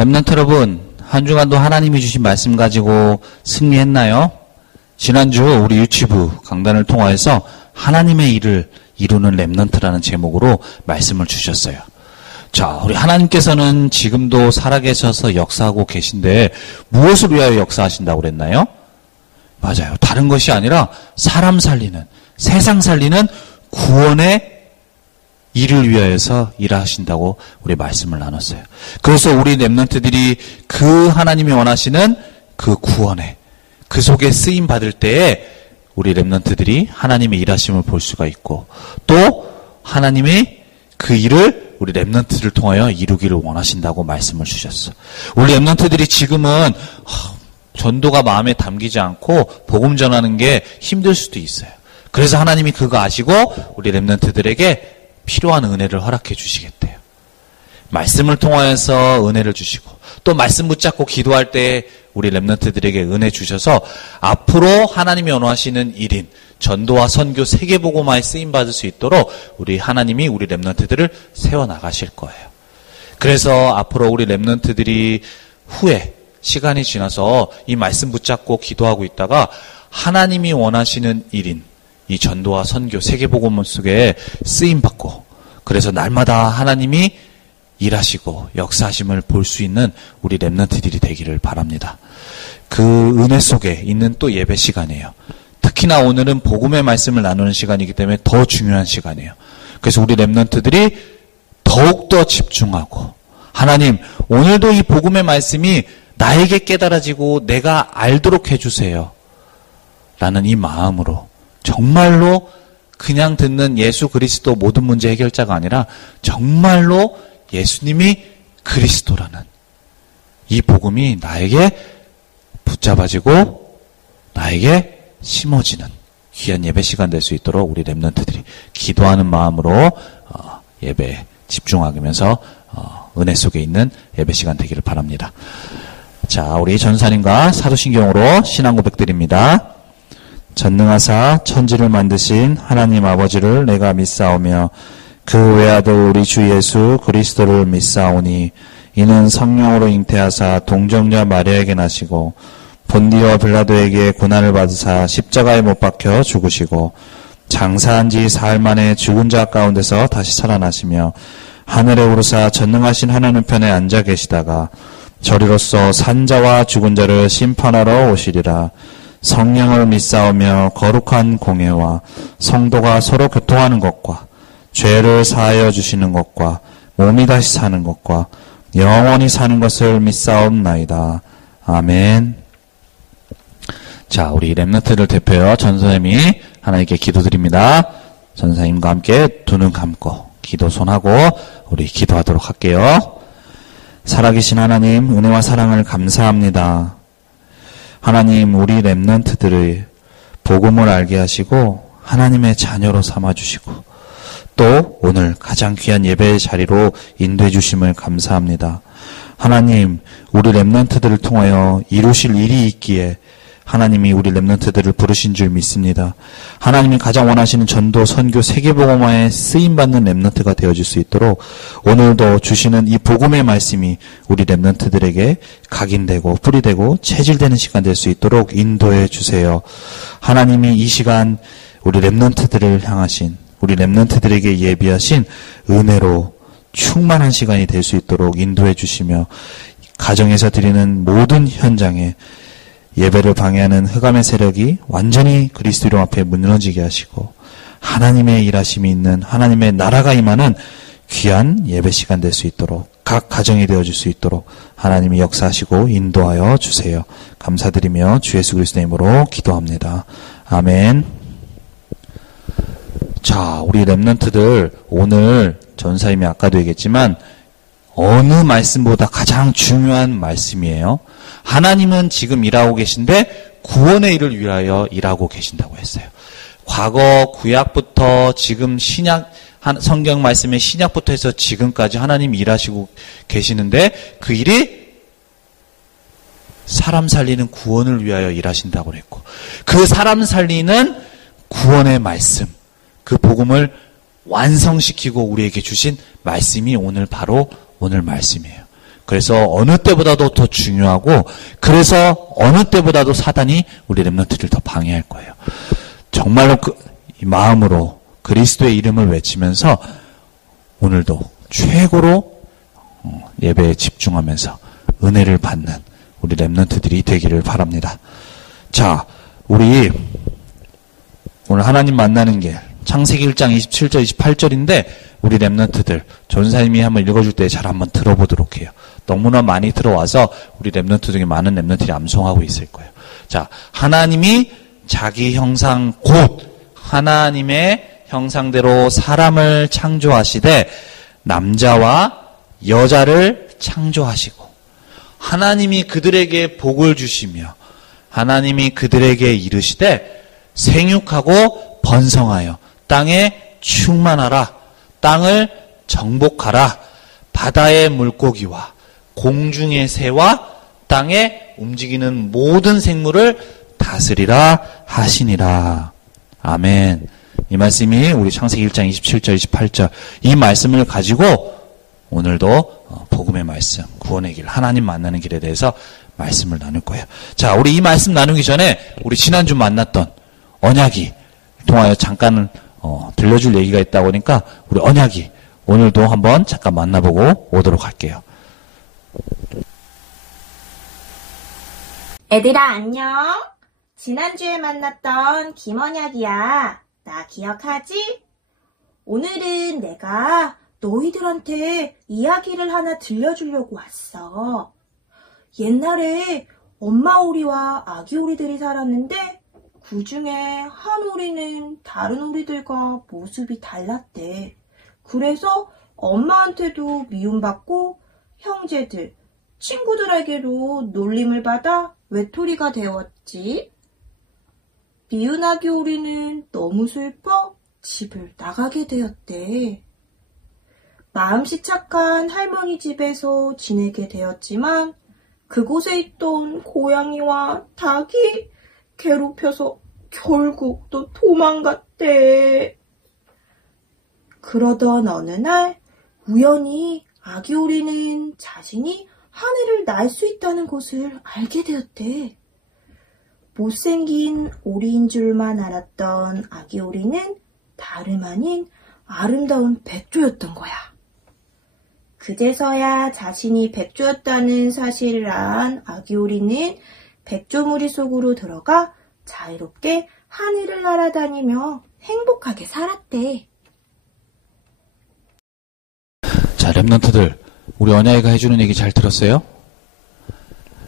렘넌트 여러분, 한 주간도 하나님이 주신 말씀 가지고 승리했나요? 지난주 우리 유치부 강단을 통하여서 하나님의 일을 이루는 렘넌트라는 제목으로 말씀을 주셨어요. 자, 우리 하나님께서는 지금도 살아계셔서 역사하고 계신데 무엇을 위하여 역사하신다고 그랬나요? 맞아요. 다른 것이 아니라 사람 살리는, 세상 살리는 구원의 일을 위하여서 일하신다고 우리 말씀을 나눴어요. 그래서 우리 렘넌트들이 그 하나님이 원하시는 그 구원에, 그 속에 쓰임 받을 때에 우리 렘넌트들이 하나님의 일하심을 볼 수가 있고, 또 하나님이 그 일을 우리 렘넌트를 통하여 이루기를 원하신다고 말씀을 주셨어. 우리 렘넌트들이 지금은 전도가 마음에 담기지 않고 복음 전하는 게 힘들 수도 있어요. 그래서 하나님이 그거 아시고 우리 렘넌트들에게 필요한 은혜를 허락해 주시겠대요. 말씀을 통하여서 은혜를 주시고, 또 말씀 붙잡고 기도할 때 우리 렘넌트들에게 은혜 주셔서 앞으로 하나님이 원하시는 일인 전도와 선교 세계복음화에 쓰임받을 수 있도록 우리 하나님이 우리 렘넌트들을 세워나가실 거예요. 그래서 앞으로 우리 렘넌트들이 후에 시간이 지나서 이 말씀 붙잡고 기도하고 있다가 하나님이 원하시는 일인 이 전도와 선교 세계복음 속에 쓰임받고, 그래서 날마다 하나님이 일하시고 역사하심을 볼 수 있는 우리 렘넌트들이 되기를 바랍니다. 그 은혜 속에 있는 또 예배 시간이에요. 특히나 오늘은 복음의 말씀을 나누는 시간이기 때문에 더 중요한 시간이에요. 그래서 우리 렘넌트들이 더욱더 집중하고, 하나님 오늘도 이 복음의 말씀이 나에게 깨달아지고 내가 알도록 해주세요 라는 이 마음으로, 정말로 그냥 듣는 예수 그리스도 모든 문제 해결자가 아니라 정말로 예수님이 그리스도라는 이 복음이 나에게 붙잡아지고 나에게 심어지는 귀한 예배 시간 될 수 있도록 우리 렘넌트들이 기도하는 마음으로 예배에 집중하면서 은혜 속에 있는 예배 시간 되기를 바랍니다. 자, 우리 전사님과 사도신경으로 신앙 고백드립니다. 전능하사 천지를 만드신 하나님 아버지를 내가 믿사오며 그 외아들 우리 주 예수 그리스도를 믿사오니 이는 성령으로 잉태하사 동정녀 마리아에게 나시고 본디오 빌라도에게 고난을 받으사 십자가에 못 박혀 죽으시고 장사한 지 사흘 만에 죽은 자 가운데서 다시 살아나시며 하늘에 오르사 전능하신 하나님 편에 앉아 계시다가 저리로서 산자와 죽은 자를 심판하러 오시리라. 성령을 믿사오며 거룩한 공예와 성도가 서로 교통하는 것과 죄를 사하여 주시는 것과 몸이 다시 사는 것과 영원히 사는 것을 믿사옵나이다. 아멘. 자, 우리 렘넌트를 대표하여 전사님이 하나님께 기도드립니다. 전사님과 함께 두 눈 감고 기도 손하고 우리 기도하도록 할게요. 살아계신 하나님, 은혜와 사랑을 감사합니다. 하나님, 우리 렘넌트들의 복음을 알게 하시고 하나님의 자녀로 삼아주시고 또 오늘 가장 귀한 예배의 자리로 인도해 주심을 감사합니다. 하나님, 우리 렘넌트들을 통하여 이루실 일이 있기에 하나님이 우리 렘넌트들을 부르신 줄 믿습니다. 하나님이 가장 원하시는 전도, 선교, 세계복음화에 쓰임받는 렘넌트가 되어줄 수 있도록 오늘도 주시는 이 복음의 말씀이 우리 렘넌트들에게 각인되고 뿌리되고 체질되는 시간 될 수 있도록 인도해 주세요. 하나님이 이 시간 우리 렘넌트들을 향하신, 우리 렘넌트들에게 예비하신 은혜로 충만한 시간이 될 수 있도록 인도해 주시며 가정에서 드리는 모든 현장에 예배를 방해하는 흑암의 세력이 완전히 그리스도 이름 앞에 무너지게 하시고 하나님의 일하심이 있는, 하나님의 나라가 임하는 귀한 예배 시간 될 수 있도록, 각 가정이 되어줄 수 있도록 하나님이 역사하시고 인도하여 주세요. 감사드리며 주 예수 그리스도의 이름으로 기도합니다. 아멘. 자, 우리 렘넌트들 오늘 전사님이 아까도 얘기했지만 어느 말씀보다 가장 중요한 말씀이에요. 하나님은 지금 일하고 계신데 구원의 일을 위하여 일하고 계신다고 했어요. 과거 구약부터 지금 신약, 성경 말씀의 신약부터 해서 지금까지 하나님이 일하시고 계시는데 그 일이 사람 살리는 구원을 위하여 일하신다고 그랬고, 그 사람 살리는 구원의 말씀, 그 복음을 완성시키고 우리에게 주신 말씀이 오늘 바로 오늘 말씀이에요. 그래서 어느 때보다도 더 중요하고 그래서 어느 때보다도 사단이 우리 렘넌트를 더 방해할 거예요. 정말로 이 마음으로 그리스도의 이름을 외치면서 오늘도 최고로 예배에 집중하면서 은혜를 받는 우리 렘넌트들이 되기를 바랍니다. 자, 우리 오늘 하나님 만나는 길 창세기 1장 27절 28절인데 우리 렘넌트들 전사님이 한번 읽어줄 때 잘 한번 들어보도록 해요. 너무나 많이 들어와서 우리 렘넌트 중에 많은 렘넌트들이 암송하고 있을 거예요. 자, 하나님이 자기 형상 곧 하나님의 형상대로 사람을 창조하시되 남자와 여자를 창조하시고 하나님이 그들에게 복을 주시며 하나님이 그들에게 이르시되 생육하고 번성하여 땅에 충만하라 땅을 정복하라 바다의 물고기와 공중의 새와 땅에 움직이는 모든 생물을 다스리라 하시니라. 아멘. 이 말씀이 우리 창세기 1장 27절 28절 이 말씀을 가지고 오늘도 복음의 말씀 구원의 길 하나님 만나는 길에 대해서 말씀을 나눌 거예요. 자, 우리 이 말씀 나누기 전에 우리 지난주 만났던 언약이 통하여 잠깐 들려줄 얘기가 있다고 하니까 우리 언약이 오늘도 한번 잠깐 만나보고 오도록 할게요. 애들아 안녕. 지난주에 만났던 김언약이야. 나 기억하지? 오늘은 내가 너희들한테 이야기를 하나 들려주려고 왔어. 옛날에 엄마 오리와 아기 오리들이 살았는데 그 중에 한 오리는 다른 오리들과 모습이 달랐대. 그래서 엄마한테도 미움받고 형제들, 친구들에게도 놀림을 받아 외톨이가 되었지. 미운 아기 오리는 너무 슬퍼 집을 나가게 되었대. 마음씨 착한 할머니 집에서 지내게 되었지만 그곳에 있던 고양이와 닭이 괴롭혀서 결국 또 도망갔대. 그러던 어느 날 우연히 아기 오리는 자신이 하늘을 날 수 있다는 것을 알게 되었대. 못생긴 오리인 줄만 알았던 아기 오리는 다름 아닌 아름다운 백조였던 거야. 그제서야 자신이 백조였다는 사실을 안 아기 오리는 백조무리 속으로 들어가 자유롭게 하늘을 날아다니며 행복하게 살았대. 자, 렘넌트들 우리 언약이가 해주는 얘기 잘 들었어요?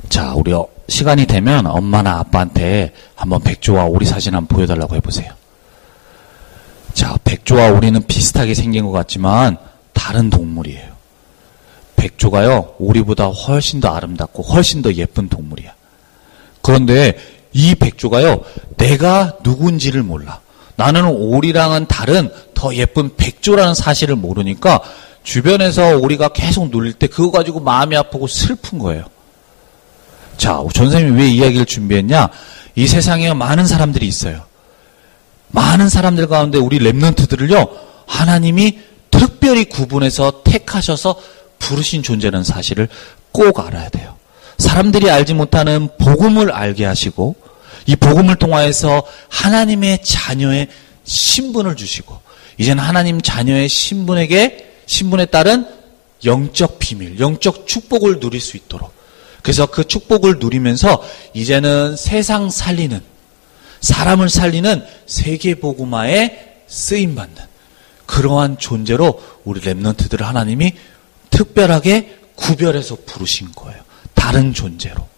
자, 우리 시간이 되면 엄마나 아빠한테 한번 백조와 오리 사진 한번 보여달라고 해보세요. 자, 백조와 오리는 비슷하게 생긴 것 같지만 다른 동물이에요. 백조가요, 오리보다 훨씬 더 아름답고 훨씬 더 예쁜 동물이야. 그런데 이 백조가요, 내가 누군지를 몰라. 나는 오리랑은 다른 더 예쁜 백조라는 사실을 모르니까 주변에서 오리가 계속 놀릴 때 그거 가지고 마음이 아프고 슬픈 거예요. 자, 전선생님이 왜 이야기를 준비했냐? 이 세상에 많은 사람들이 있어요. 많은 사람들 가운데 우리 렘넌트들을요, 하나님이 특별히 구분해서 택하셔서 부르신 존재라는 사실을 꼭 알아야 돼요. 사람들이 알지 못하는 복음을 알게 하시고 이 복음을 통하여서 하나님의 자녀의 신분을 주시고 이제는 하나님 자녀의 신분에 따른 영적 비밀, 영적 축복을 누릴 수 있도록 그래서 그 축복을 누리면서 이제는 세상 살리는 사람을 살리는 세계복음화에 쓰임받는 그러한 존재로 우리 렘넌트들을 하나님이 특별하게 구별해서 부르신 거예요. 다른 존재로.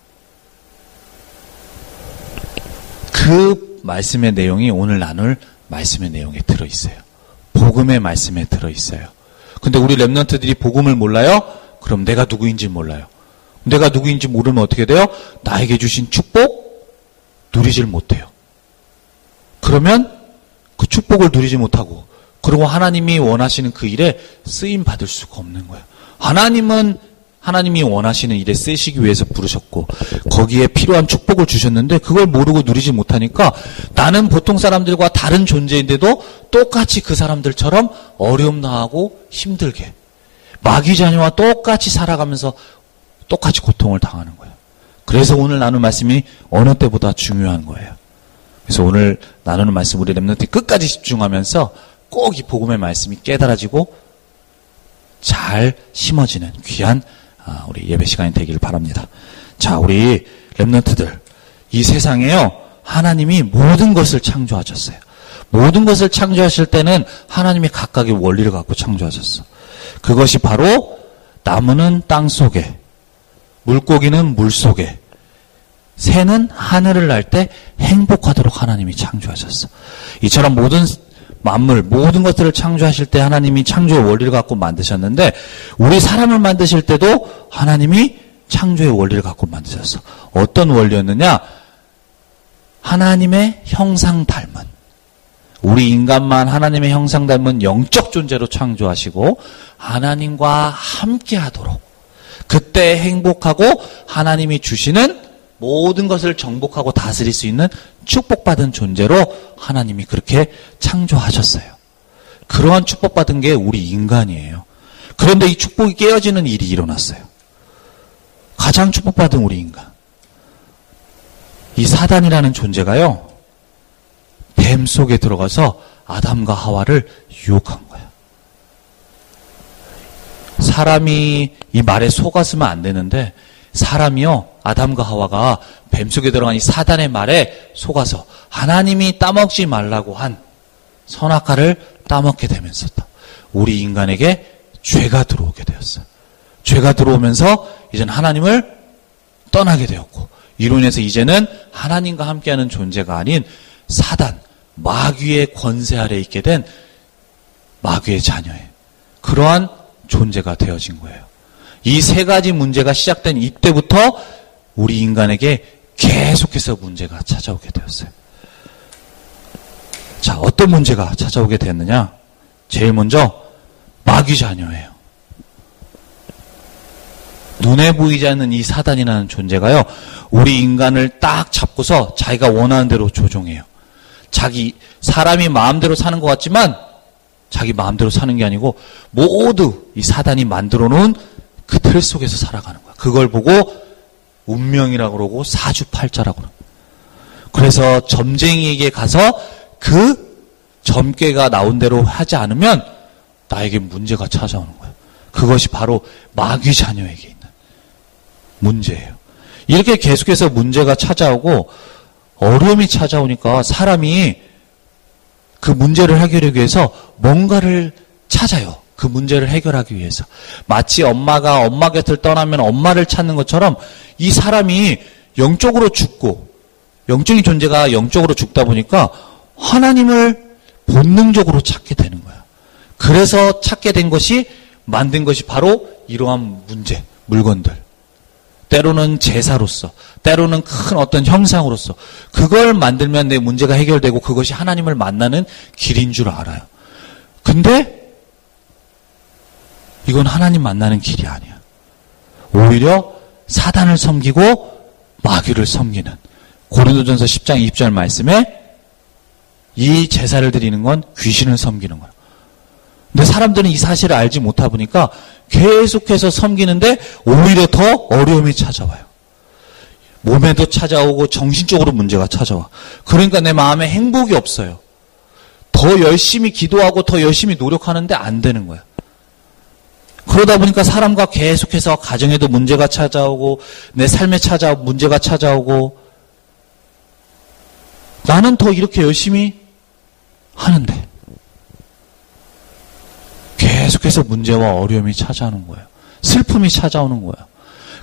그 말씀의 내용이 오늘 나눌 말씀의 내용에 들어있어요. 복음의 말씀에 들어있어요. 근데 우리 렘넌트들이 복음을 몰라요? 그럼 내가 누구인지 몰라요. 내가 누구인지 모르면 어떻게 돼요? 나에게 주신 축복 누리질 못해요. 그러면 그 축복을 누리지 못하고 그리고 하나님이 원하시는 그 일에 쓰임 받을 수가 없는 거예요. 하나님이 원하시는 일에 쓰시기 위해서 부르셨고 거기에 필요한 축복을 주셨는데 그걸 모르고 누리지 못하니까 나는 보통 사람들과 다른 존재인데도 똑같이 그 사람들처럼 어려움 당하고 힘들게 마귀 자녀와 똑같이 살아가면서 똑같이 고통을 당하는 거예요. 그래서 오늘 나눈 말씀이 어느 때보다 중요한 거예요. 그래서 오늘 나누는 말씀 우리 렘넌트 끝까지 집중하면서 꼭 이 복음의 말씀이 깨달아지고 잘 심어지는 귀한 우리 예배 시간이 되기를 바랍니다. 자, 우리 렘넌트들, 이 세상에요, 하나님이 모든 것을 창조하셨어요. 모든 것을 창조하실 때는 하나님이 각각의 원리를 갖고 창조하셨어. 그것이 바로 나무는 땅 속에, 물고기는 물 속에, 새는 하늘을 날 때 행복하도록 하나님이 창조하셨어. 이처럼 모든 만물, 모든 것들을 창조하실 때 하나님이 창조의 원리를 갖고 만드셨는데, 우리 사람을 만드실 때도 하나님이 창조의 원리를 갖고 만드셨어. 어떤 원리였느냐? 하나님의 형상 닮은, 우리 인간만 하나님의 형상 닮은 영적 존재로 창조하시고 하나님과 함께 하도록, 그때 행복하고 하나님이 주시는 모든 것을 정복하고 다스릴 수 있는 축복받은 존재로 하나님이 그렇게 창조하셨어요. 그러한 축복받은 게 우리 인간이에요. 그런데 이 축복이 깨어지는 일이 일어났어요. 가장 축복받은 우리 인간, 이 사단이라는 존재가요, 뱀 속에 들어가서 아담과 하와를 유혹한 거예요. 사람이 이 말에 속았으면 안 되는데, 사람이요, 아담과 하와가 뱀 속에 들어간 이 사단의 말에 속아서 하나님이 따먹지 말라고 한 선악과를 따먹게 되면서 우리 인간에게 죄가 들어오게 되었어요. 죄가 들어오면서 이제는 하나님을 떠나게 되었고, 이로 인해서 이제는 하나님과 함께하는 존재가 아닌 사단, 마귀의 권세 아래에 있게 된 마귀의 자녀예요. 그러한 존재가 되어진 거예요. 이 세 가지 문제가 시작된 이때부터 우리 인간에게 계속해서 문제가 찾아오게 되었어요. 자, 어떤 문제가 찾아오게 되었느냐? 제일 먼저 마귀 자녀예요. 눈에 보이지 않는 이 사단이라는 존재가요, 우리 인간을 딱 잡고서 자기가 원하는 대로 조종해요. 사람이 마음대로 사는 것 같지만 자기 마음대로 사는 게 아니고 모두 이 사단이 만들어 놓은 그 틀 속에서 살아가는 거야. 그걸 보고 운명이라고 그러고 사주팔자라고 그러고. 그래서 점쟁이에게 가서 그 점괘가 나온 대로 하지 않으면 나에게 문제가 찾아오는 거야. 그것이 바로 마귀 자녀에게 있는 문제예요. 이렇게 계속해서 문제가 찾아오고 어려움이 찾아오니까 사람이 그 문제를 해결하기 위해서 뭔가를 찾아요. 그 문제를 해결하기 위해서. 마치 엄마가 엄마 곁을 떠나면 엄마를 찾는 것처럼 이 사람이 영적으로 죽고, 영적인 존재가 영적으로 죽다 보니까 하나님을 본능적으로 찾게 되는 거야. 그래서 찾게 된 것이, 만든 것이 바로 이러한 문제, 물건들. 때로는 제사로서, 때로는 큰 어떤 형상으로서 그걸 만들면 내 문제가 해결되고 그것이 하나님을 만나는 길인 줄 알아요. 근데 이건 하나님 만나는 길이 아니야. 오히려 사단을 섬기고 마귀를 섬기는, 고린도전서 10장 20절 말씀에 이 제사를 드리는 건 귀신을 섬기는 거야. 근데 사람들은 이 사실을 알지 못하다 보니까 계속해서 섬기는데 오히려 더 어려움이 찾아와요. 몸에도 찾아오고 정신적으로 문제가 찾아와. 그러니까 내 마음에 행복이 없어요. 더 열심히 기도하고 더 열심히 노력하는데 안 되는 거야. 그러다 보니까 사람과 계속해서 가정에도 문제가 찾아오고 내 삶에 문제가 찾아오고, 나는 더 이렇게 열심히 하는데 계속해서 문제와 어려움이 찾아오는 거예요. 슬픔이 찾아오는 거예요.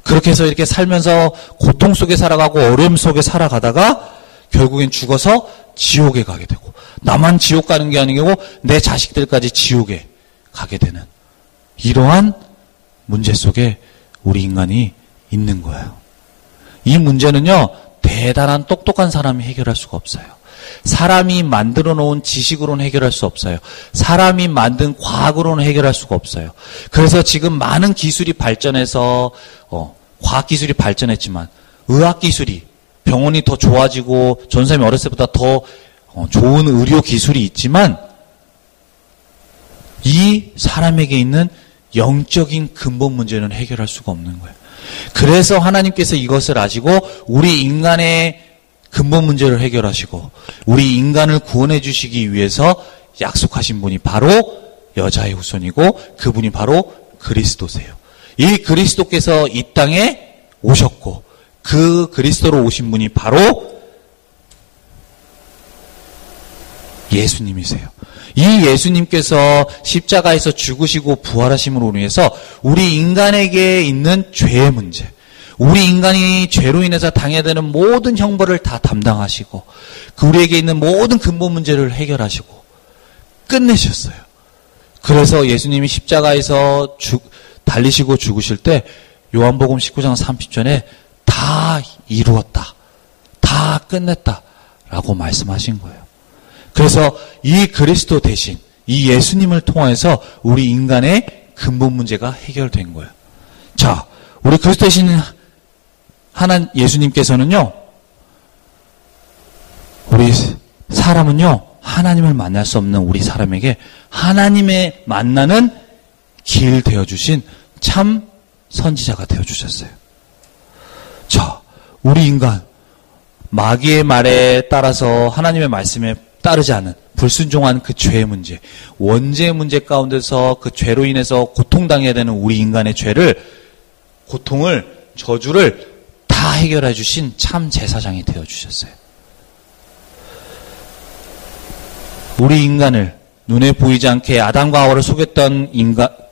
그렇게 해서 이렇게 살면서 고통 속에 살아가고 어려움 속에 살아가다가 결국엔 죽어서 지옥에 가게 되고, 나만 지옥 가는 게 아니고 내 자식들까지 지옥에 가게 되는 이러한 문제 속에 우리 인간이 있는 거예요. 이 문제는요, 대단한 똑똑한 사람이 해결할 수가 없어요. 사람이 만들어 놓은 지식으로는 해결할 수 없어요. 사람이 만든 과학으로는 해결할 수가 없어요. 그래서 지금 많은 기술이 발전해서 과학기술이 발전했지만 의학기술이, 병원이 더 좋아지고 전사님이 어렸을 때보다 더 좋은 의료기술이 있지만 이 사람에게 있는 영적인 근본 문제는 해결할 수가 없는 거예요. 그래서 하나님께서 이것을 아시고 우리 인간의 근본 문제를 해결하시고 우리 인간을 구원해 주시기 위해서 약속하신 분이 바로 여자의 후손이고 그분이 바로 그리스도세요. 이 그리스도께서 이 땅에 오셨고 그 그리스도로 오신 분이 바로 예수님이세요. 이 예수님께서 십자가에서 죽으시고 부활하심으로 인해서 우리 인간에게 있는 죄의 문제, 우리 인간이 죄로 인해서 당해야 되는 모든 형벌을 다 담당하시고 우리에게 있는 모든 근본 문제를 해결하시고 끝내셨어요. 그래서 예수님이 십자가에서 달리시고 죽으실 때 요한복음 19장 30절에 다 이루었다, 다 끝냈다 라고 말씀하신 거예요. 그래서 이 그리스도 대신 이 예수님을 통해서 우리 인간의 근본 문제가 해결된 거예요. 자, 우리 그리스도 대신 예수님께서는요, 우리 사람은요, 하나님을 만날 수 없는 우리 사람에게 하나님의 만나는 길 되어주신 참 선지자가 되어주셨어요. 자, 우리 인간, 마귀의 말에 따라서 하나님의 말씀에 따르지 않은 불순종한 그 죄의 문제, 원죄의 문제 가운데서 그 죄로 인해서 고통당해야 되는 우리 인간의 죄를, 고통을, 저주를 다 해결해 주신 참 제사장이 되어주셨어요. 우리 인간을 눈에 보이지 않게 아담과 하와를 속였던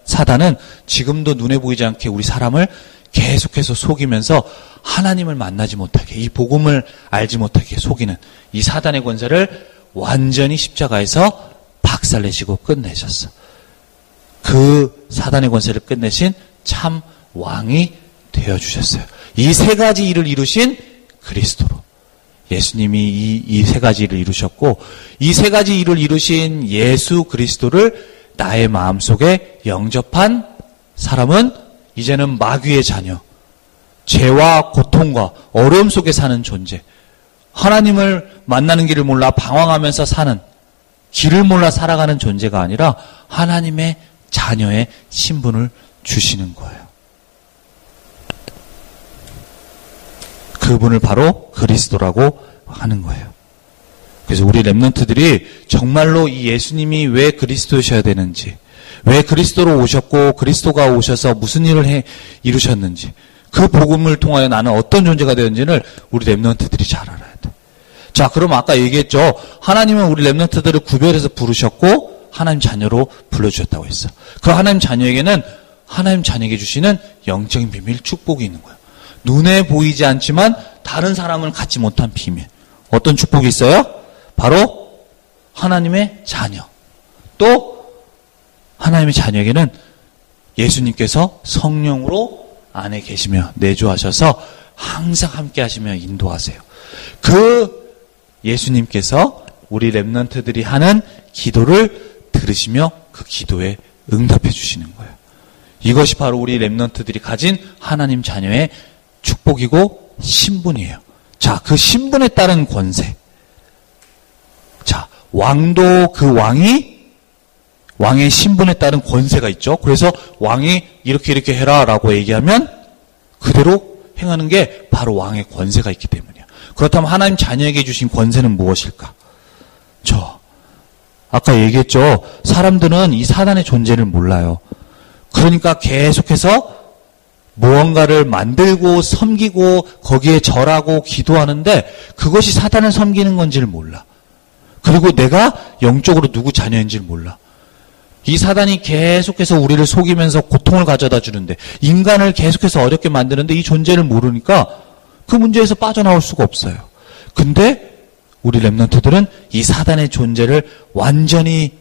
사단은 지금도 눈에 보이지 않게 우리 사람을 계속해서 속이면서 하나님을 만나지 못하게, 이 복음을 알지 못하게 속이는 이 사단의 권세를 완전히 십자가에서 박살내시고 끝내셨어. 그 사단의 권세를 끝내신 참 왕이 되어주셨어요. 이 세 가지 일을 이루신 그리스도로 예수님이 이 세 가지 일을 이루셨고, 이 세 가지 일을 이루신 예수 그리스도를 나의 마음속에 영접한 사람은 이제는 마귀의 자녀, 죄와 고통과 어려움 속에 사는 존재, 하나님을 만나는 길을 몰라 방황하면서 사는, 길을 몰라 살아가는 존재가 아니라 하나님의 자녀의 신분을 주시는 거예요. 그분을 바로 그리스도라고 하는 거예요. 그래서 우리 렘넌트들이 정말로 이 예수님이 왜 그리스도셔야 되는지, 왜 그리스도로 오셨고 그리스도가 오셔서 무슨 일을 이루셨는지, 그 복음을 통하여 나는 어떤 존재가 되는지를 우리 렘넌트들이 잘 알아야 돼. 자, 그럼 아까 얘기했죠. 하나님은 우리 렘넌트들을 구별해서 부르셨고 하나님 자녀로 불러주셨다고 했어. 그 하나님 자녀에게는 하나님 자녀에게 주시는 영적인 비밀, 축복이 있는 거예요. 눈에 보이지 않지만 다른 사람을 갖지 못한 비밀. 어떤 축복이 있어요? 바로 하나님의 자녀. 또 하나님의 자녀에게는 예수님께서 성령으로 안에 계시며 내주하셔서 항상 함께 하시며 인도하세요. 그 예수님께서 우리 렘넌트들이 하는 기도를 들으시며 그 기도에 응답해 주시는 거예요. 이것이 바로 우리 렘넌트들이 가진 하나님 자녀의 축복이고 신분이에요. 자, 그 신분에 따른 권세. 자, 왕도 그 왕의 신분에 따른 권세가 있죠. 그래서 왕이 이렇게 해라 라고 얘기하면 그대로 행하는 게 바로 왕의 권세가 있기 때문이에요. 그렇다면 하나님 자녀에게 주신 권세는 무엇일까? 아까 얘기했죠. 사람들은 이 사단의 존재를 몰라요. 그러니까 계속해서 무언가를 만들고 섬기고 거기에 절하고 기도하는데 그것이 사단을 섬기는 건지를 몰라. 그리고 내가 영적으로 누구 자녀인지를 몰라. 이 사단이 계속해서 우리를 속이면서 고통을 가져다 주는데, 인간을 계속해서 어렵게 만드는데 이 존재를 모르니까 그 문제에서 빠져나올 수가 없어요. 근데 우리 렘넌트들은 이 사단의 존재를 완전히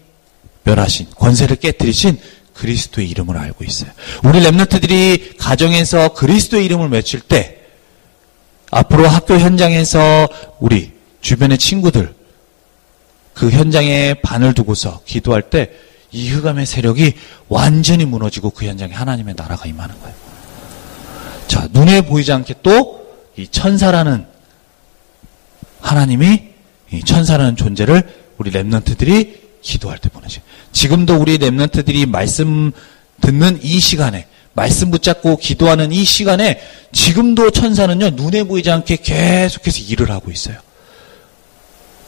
멸하신, 권세를 깨뜨리신 그리스도의 이름을 알고 있어요. 우리 렘넌트들이 가정에서 그리스도의 이름을 외칠 때 앞으로 학교 현장에서 우리 주변의 친구들 그 현장에 반을 두고서 기도할 때 이 흑암의 세력이 완전히 무너지고 그 현장에 하나님의 나라가 임하는 거예요. 자, 눈에 보이지 않게 또 이 천사라는 하나님이 이 천사라는 존재를 우리 렘넌트들이 기도할 때 보내죠. 지금도 우리 렘넌트들이 말씀 듣는 이 시간에 말씀 붙잡고 기도하는 이 시간에 지금도 천사는요, 눈에 보이지 않게 계속해서 일을 하고 있어요.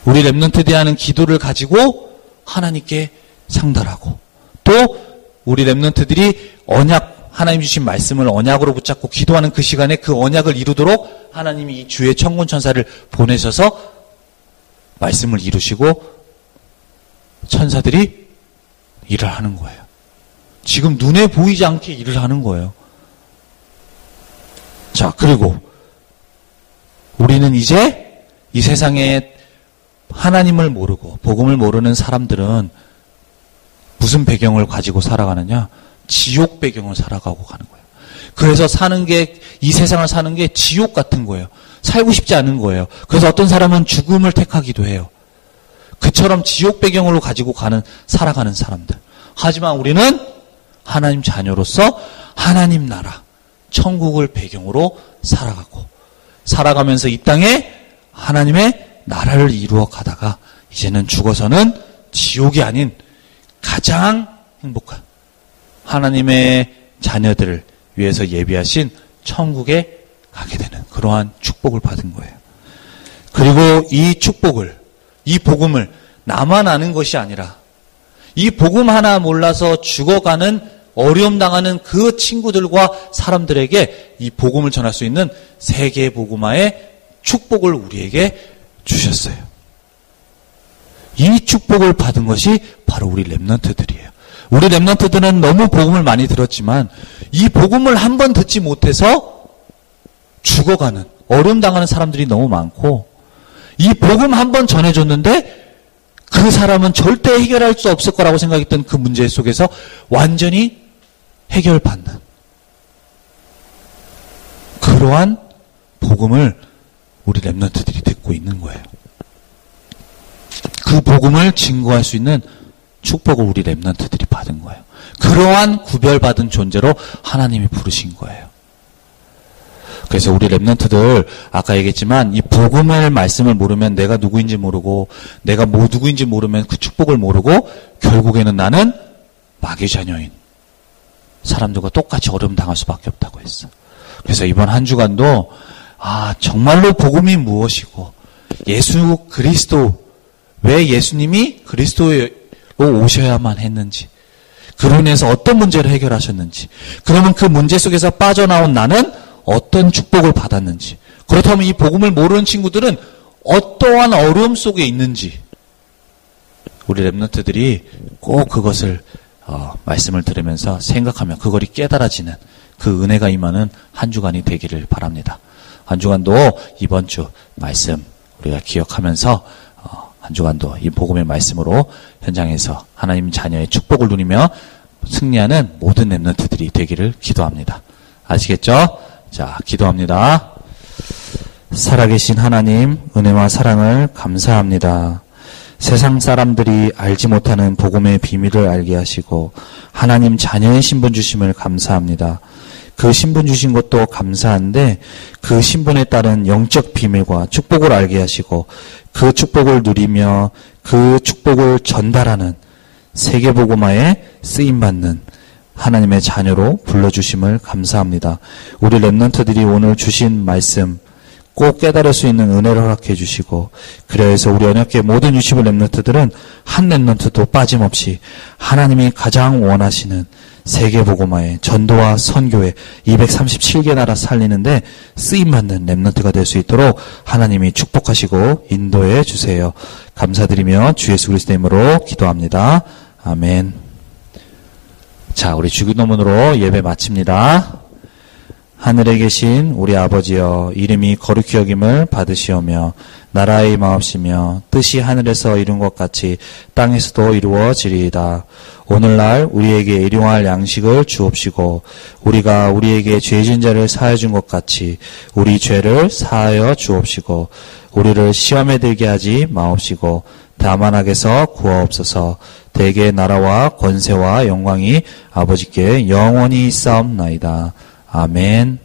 우리 렘넌트들이 하는 기도를 가지고 하나님께 상달하고, 또 우리 렘넌트들이 하나님 주신 말씀을 언약으로 붙잡고 기도하는 그 시간에 그 언약을 이루도록 하나님이 이 주의 천군 천사를 보내셔서 말씀을 이루시고 천사들이 일을 하는 거예요. 지금 눈에 보이지 않게 일을 하는 거예요. 자, 그리고 우리는 이제 이 세상에 하나님을 모르고 복음을 모르는 사람들은 무슨 배경을 가지고 살아가느냐? 지옥 배경을 살아가고 가는 거예요. 그래서 이 세상을 사는 게 지옥 같은 거예요. 살고 싶지 않은 거예요. 그래서 어떤 사람은 죽음을 택하기도 해요. 그처럼 지옥 배경으로 가지고 살아가는 사람들. 하지만 우리는 하나님 자녀로서 하나님 나라, 천국을 배경으로 살아가면서 이 땅에 하나님의 나라를 이루어 가다가 이제는 죽어서는 지옥이 아닌 가장 행복한 하나님의 자녀들을 위해서 예비하신 천국에 가게 되는 그러한 축복을 받은 거예요. 그리고 이 축복을, 이 복음을 나만 아는 것이 아니라 이 복음 하나 몰라서 죽어가는 어려움 당하는 그 친구들과 사람들에게 이 복음을 전할 수 있는 세계 복음화의 축복을 우리에게 주셨어요. 이 축복을 받은 것이 바로 우리 렘넌트들이에요. 우리 렘넌트들은 너무 복음을 많이 들었지만 이 복음을 한 번 듣지 못해서 죽어가는, 어려움 당하는 사람들이 너무 많고, 이 복음 한 번 전해줬는데 그 사람은 절대 해결할 수 없을 거라고 생각했던 그 문제 속에서 완전히 해결받는 그러한 복음을 우리 렘넌트들이 듣고 있는 거예요. 그 복음을 증거할 수 있는 축복을 우리 렘넌트들이 받은 거예요. 그러한 구별받은 존재로 하나님이 부르신 거예요. 그래서 우리 렘넌트들 아까 얘기했지만 이 복음의 말씀을 모르면 내가 누구인지 모르고 내가 누구인지 모르면 그 축복을 모르고 결국에는 나는 마귀 자녀인 사람들과 똑같이 어려움 당할 수밖에 없다고 했어. 그래서 이번 한 주간도 정말로 복음이 무엇이고 예수 그리스도, 왜 예수님이 그리스도로 오셔야만 했는지, 그로 인해서 어떤 문제를 해결하셨는지, 그러면 그 문제 속에서 빠져나온 나는 어떤 축복을 받았는지, 그렇다면 이 복음을 모르는 친구들은 어떠한 어려움 속에 있는지 우리 렘넌트들이 꼭 그것을 말씀을 들으면서 생각하며 그것이 깨달아지는 그 은혜가 임하는 한 주간이 되기를 바랍니다. 한 주간도 이번 주 말씀 우리가 기억하면서 한 주간도 이 복음의 말씀으로 현장에서 하나님 자녀의 축복을 누리며 승리하는 모든 렘넌트들이 되기를 기도합니다. 아시겠죠? 자, 기도합니다. 살아계신 하나님, 은혜와 사랑을 감사합니다. 세상 사람들이 알지 못하는 복음의 비밀을 알게 하시고 하나님 자녀의 신분 주심을 감사합니다. 그 신분 주신 것도 감사한데 그 신분에 따른 영적 비밀과 축복을 알게 하시고 그 축복을 누리며 그 축복을 전달하는 세계복음화에 쓰임받는 하나님의 자녀로 불러주심을 감사합니다. 우리 렘넌트들이 오늘 주신 말씀 꼭 깨달을 수 있는 은혜를 허락해 주시고, 그래서 우리 언약궤 모든 유치부 렘넌트들은 한 렘넌트도 빠짐없이 하나님이 가장 원하시는 세계복음화의 전도와 선교의 237개 나라 살리는데 쓰임받는 렘넌트가 될 수 있도록 하나님이 축복하시고 인도해 주세요. 감사드리며 주 예수 그리스도의 이름으로 기도합니다. 아멘. 자, 우리 주기도문으로 예배 마칩니다. 하늘에 계신 우리 아버지여, 이름이 거룩히 여김을 받으시오며 나라의 마옵시며 뜻이 하늘에서 이룬 것 같이 땅에서도 이루어지리이다. 오늘날 우리에게 일용할 양식을 주옵시고 우리가 우리에게 죄진 자를 사하여 준 것 같이 우리 죄를 사하여 주옵시고 우리를 시험에 들게 하지 마옵시고 다만 악에서 구하옵소서. 대개 나라와 권세와 영광이 아버지께 영원히 있사옵나이다. 아멘.